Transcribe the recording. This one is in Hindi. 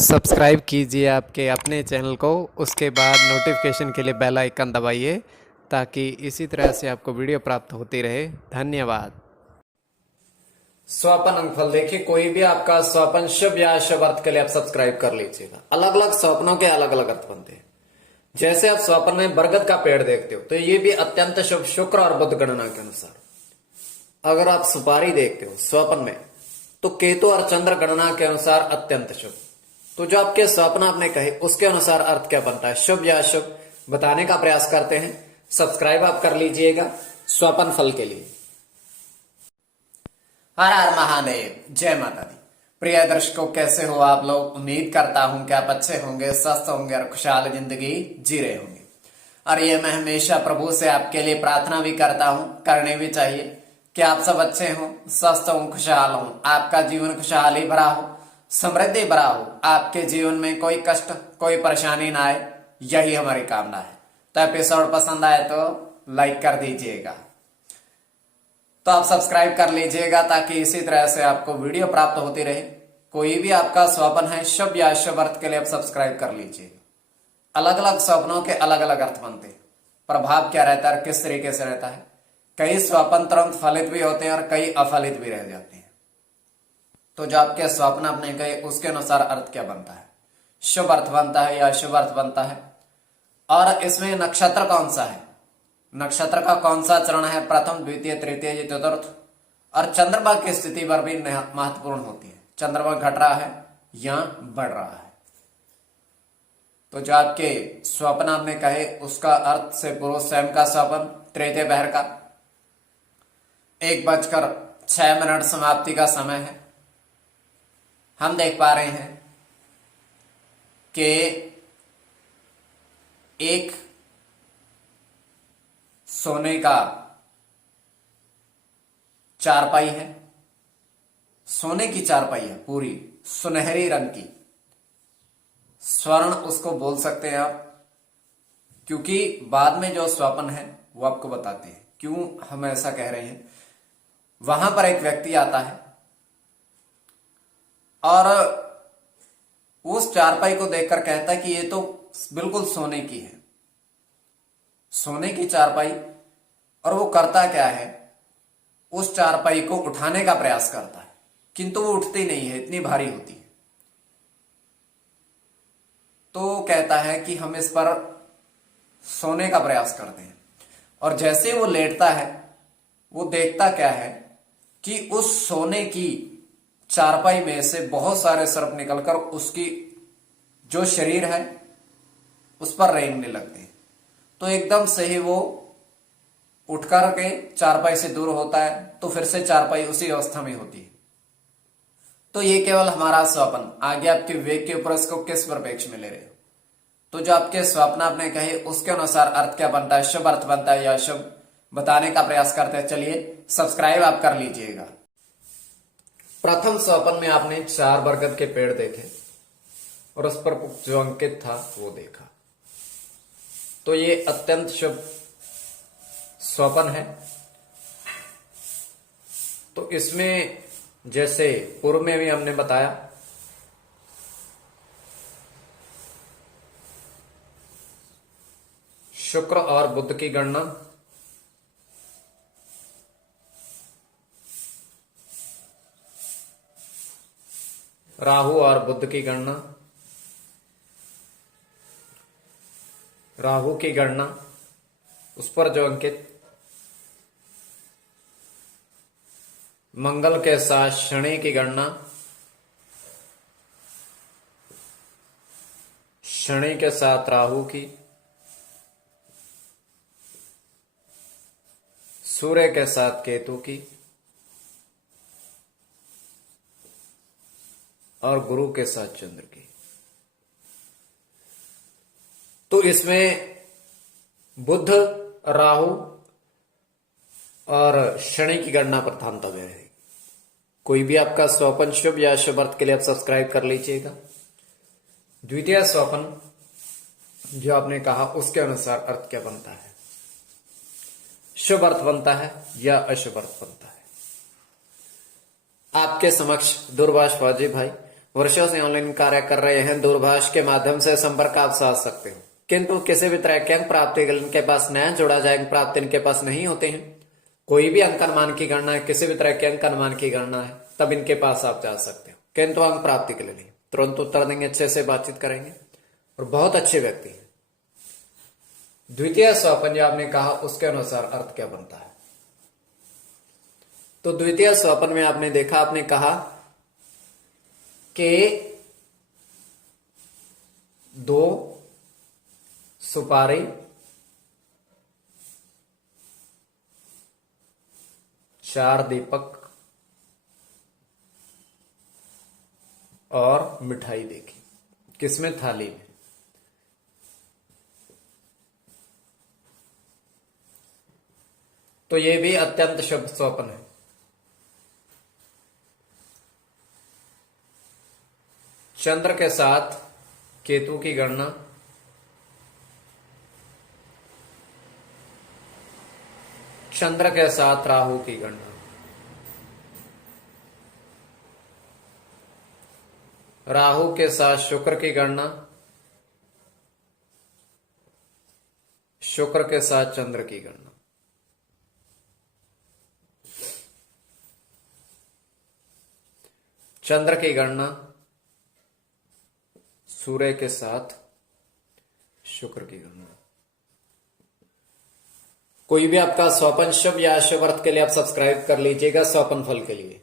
सब्सक्राइब कीजिए आपके अपने चैनल को, उसके बाद नोटिफिकेशन के लिए बेल आइकन दबाइए ताकि इसी तरह से आपको वीडियो प्राप्त होती रहे। धन्यवाद। स्वपन अंकफल देखिए, कोई भी आपका स्वपन शुभ या अशुभ अर्थ के लिए आप सब्सक्राइब कर लीजिएगा। अलग अलग स्वप्नों के अलग अलग अर्थ बनते हैं। जैसे आप स्वप्न में बरगद का पेड़ देखते हो तो ये भी अत्यंत शुभ शुक्र और बुध गणना के अनुसार। अगर आप सुपारी देखते हो स्वप्न में तो केतु और चंद्र गणना के अनुसार अत्यंत शुभ। तो जो आपके स्वप्न आपने कहे उसके अनुसार अर्थ क्या बनता है, शुभ या अशुभ, बताने का प्रयास करते हैं। सब्सक्राइब आप कर लीजिएगा स्वपन फल के लिए। हर हर महादेव, जय माता दी। प्रिय दर्शकों, कैसे हो आप लोग? उम्मीद करता हूं कि आप अच्छे होंगे, स्वस्थ होंगे और खुशहाल जिंदगी जी रहे होंगे। और ये मैं हमेशा प्रभु से आपके लिए प्रार्थना भी करता हूं, करनी भी चाहिए कि आप सब अच्छे हों, स्वस्थ हों, खुशहाल हों, आपका जीवन खुशहाली भरा हो, समृद्धि भरा हो, आपके जीवन में कोई कष्ट कोई परेशानी ना आए, यही हमारी कामना है। तो एपिसोड पसंद आए तो लाइक कर दीजिएगा, तो आप सब्सक्राइब कर लीजिएगा ताकि इसी तरह से आपको वीडियो प्राप्त होती रहे। कोई भी आपका स्वप्न है शुभ या अशुभ अर्थ के लिए आप सब्सक्राइब कर लीजिएगा। अलग अलग स्वप्नों के अलग अलग अर्थ बनते हैं। प्रभाव क्या रहता है, किस तरीके से रहता है। कई स्वप्न तुरंत फलित भी होते हैं और कई अफलित भी रह जाते हैं। तो जो आपके स्वप्न आपने कहे उसके अनुसार अर्थ क्या बनता है, शुभ अर्थ बनता है या अशुभ अर्थ बनता है। और इसमें नक्षत्र कौन सा है, नक्षत्र का कौन सा चरण है, प्रथम द्वितीय तृतीय चतुर्थ, और चंद्रमा की स्थिति पर भी महत्वपूर्ण होती है। चंद्रमा घट रहा है या बढ़ रहा है। तो जो आपके स्वप्न आपने कहे उसका अर्थ से पूर्व स्वयं का स्वप्न तृतीय पहर का 1:06 समाप्ति का समय है। हम देख पा रहे हैं कि एक सोने का चारपाई है, सोने की चारपाई है, पूरी सुनहरी रंग की, स्वर्ण उसको बोल सकते हैं आप, क्योंकि बाद में जो स्वप्न है वो आपको बताते हैं क्यों हम ऐसा कह रहे हैं। वहां पर एक व्यक्ति आता है और उस चारपाई को देखकर कहता है कि ये तो बिल्कुल सोने की है, सोने की चारपाई। और वो करता क्या है, उस चारपाई को उठाने का प्रयास करता है, किंतु वो उठती नहीं है, इतनी भारी होती है। तो कहता है कि हम इस पर सोने का प्रयास करते हैं। और जैसे वो लेटता है वो देखता क्या है कि उस सोने की चारपाई में से बहुत सारे सर्प निकलकर उसकी जो शरीर है उस पर रेंगने लगते हैं। तो एकदम से ही वो उठकर के चारपाई से दूर होता है, तो फिर से चारपाई उसी अवस्था में होती है। तो ये केवल हमारा स्वप्न, आगे आपके विवेक के ऊपर इसको किस परिप्रेक्ष्य में ले रहे हो। तो जो आपके स्वप्न आपने कहे उसके अनुसार अर्थ क्या बनता है, शुभ अर्थ बनता है या अशुभ, बताने का प्रयास करते हैं। चलिए सब्सक्राइब आप कर लीजिएगा। प्रथम स्वप्न में आपने 4 बरगद के पेड़ देखे और उस पर जो अंकित था वो देखा। तो ये अत्यंत शुभ स्वप्न है। तो इसमें जैसे पूर्व में भी हमने बताया, शुक्र और बुध की गणना, राहु और बुध की गणना, राहु की गणना, उस पर जो अंकित, मंगल के साथ शनि की गणना, शनि के साथ राहु की, सूर्य के साथ केतु की, और गुरु के साथ चंद्र की। तो इसमें बुध, राहु और शनि की गणना प्रधानता में रहेगी। कोई भी आपका स्वप्न शुभ या अशुभ अर्थ के लिए आप सब्सक्राइब कर लीजिएगा। द्वितीय स्वप्न जो आपने कहा उसके अनुसार अर्थ क्या बनता है, शुभ अर्थ बनता है या अशुभ अर्थ बनता है। आपके समक्ष दूरभाष बाजी भाई वर्षों से ऑनलाइन कार्य कर रहे हैं, दूरभाष के माध्यम से संपर्क आप साध सकते हो, किंतु किसी भी तरह के अंक प्राप्ति के लिए इनके पास नया जोड़ा जाए अंक प्राप्ति इनके पास नहीं होते हैं। कोई भी अंक अनुमान की गणना है, किसी भी तरह के अंक अनुमान की गणना है, तब इनके पास आप जा सकते हो, किंतु अंक प्राप्ति के लिए नहीं। तुरंत उत्तर देंगे, अच्छे से बातचीत करेंगे और बहुत अच्छे व्यक्ति हैं। द्वितीय स्वपन जो आपने कहा उसके अनुसार अर्थ क्या बनता है? तो द्वितीय स्वपन में आपने देखा, आपने कहा कि 2 सुपारी, 4 दीपक और मिठाई देखी। किसमें? थाली में। तो यह भी अत्यंत शुभ स्वप्न है। चंद्र के साथ केतु की गणना, चंद्र के साथ राहु की गणना, राहु के साथ शुक्र की गणना, शुक्र के साथ चंद्र की गणना, चंद्र की गणना सूर्य के साथ शुक्र की गणना। कोई भी आपका स्वपन शुभ या अशुभ अर्थ के लिए आप सब्सक्राइब कर लीजिएगा स्वपन फल के लिए।